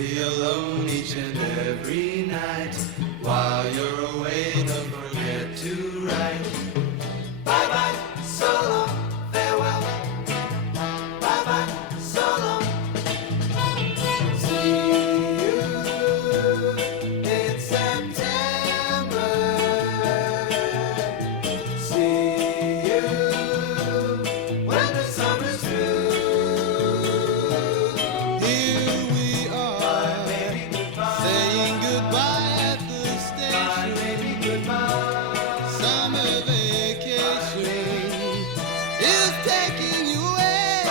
be alone each and every night. While you're away, don't forget to write. Bye bye, so long, farewell. Bye bye, so long. See you in September. See you when the summer's through. Here we are, Bye, baby, goodbye. saying goodbye at the Bye, station. baby, goodbye. Summer vacation is taking you away.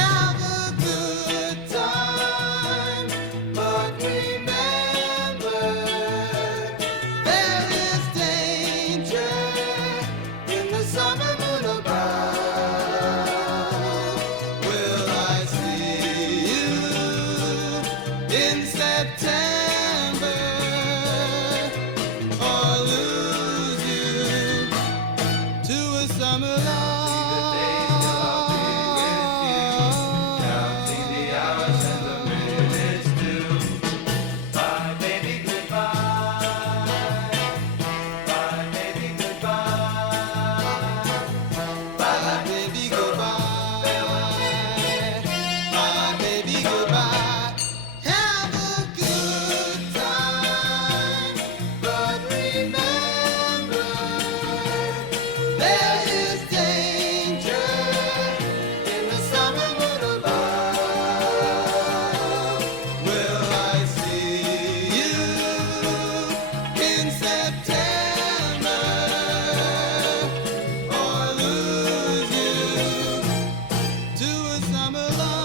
Have a good time, But remember, there is danger in the summer moon above. Will I see you in September or lose you to a summer love? Counting the hours and the minutes too. Bye, baby, goodbye. Bye, baby, goodbye. Bye, baby, goodbye. Bye, baby, goodbye. Have a good time, But remember, there is danger in the summer moon above. Will I see you in September or lose you to a summer love?